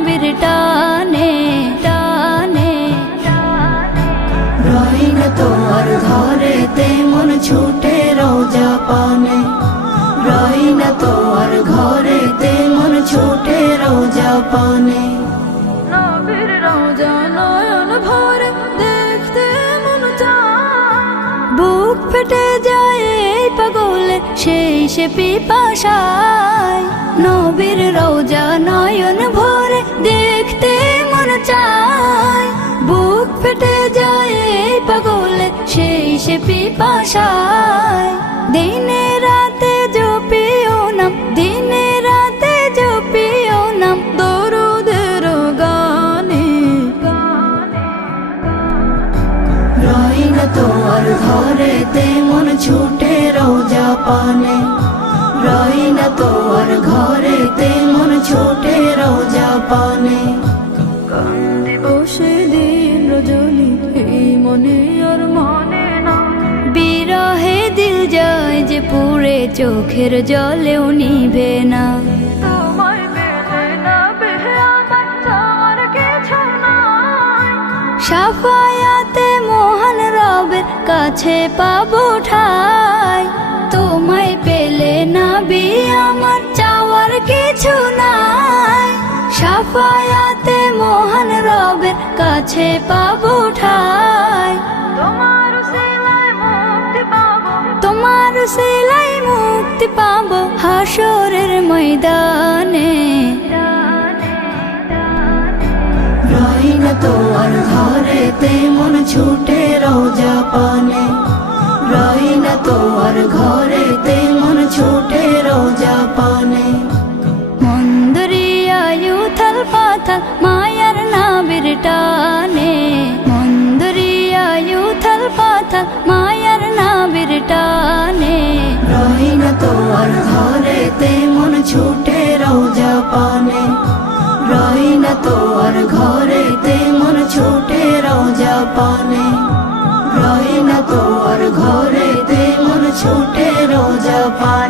নাবির টানে টানে। রই না তোমার ঘরেতে মন ছুটে রোজা পানে, রই না তোমার ঘরেতে মন ছুটে রোজা পানে। নবীর রওজা নয়ন ভরে দেখতে মন চায়, বুক ফেটে যায় এই পাগলে সেই সে পিপাসায়। নবীর রওজা নয়ন ভরে দেখতে মন চায়, বুক ফেটে যায় এই পাগলে সেই সে পিপাসায়। দিনে রাতে জপিও নাম, দিনে রাতে জপিও নাম দরুদের গানে। রই না তোমার ঘরেতে মন ছুটে রোজা পানে, রই না তোমার ঘরেতে মন ছুটে রোজা পানে। কান্দি বসে দিন রজনী এই মনে আর মনে না, বিরহে দিল যায় যে পুরে চোখের জলেও নিভে না। তোমায় পেলে না পেলে আমার চাওয়ার কিছু নাই, শাফায়াতে মহান রবের কাছে পাবো ঠাই। তোমায় পেলে না বি আমার চাওয়ার কিছু নাই, শাফায়াতে মহান রবের কাছে পাবো ঠাই। তোমার উসিলায় মুক্তি পাবো, তোমার উসিলায় মুক্তি পাবো হাসরের ময়দানে। রই না তোমার ঘরেতে মন ছুটে রোজা পানে, রই না তোমার ঘরেতে মন ছুটে রোজা পানে। মন্দরিয়ায়ু থাল পাথাল মায়ার নাবির টানে, মন্দরিয়ায়ু থাল পাথাল মায়ার নাবির টানে। রই না তোমার ঘরেতে মন ছুটে রোজা পানে, রই না তোমার ঘরেতে মন ছুটে রোজা পানে, রই না তোমার ঘরেতে মন ছুটে রোজা পানে।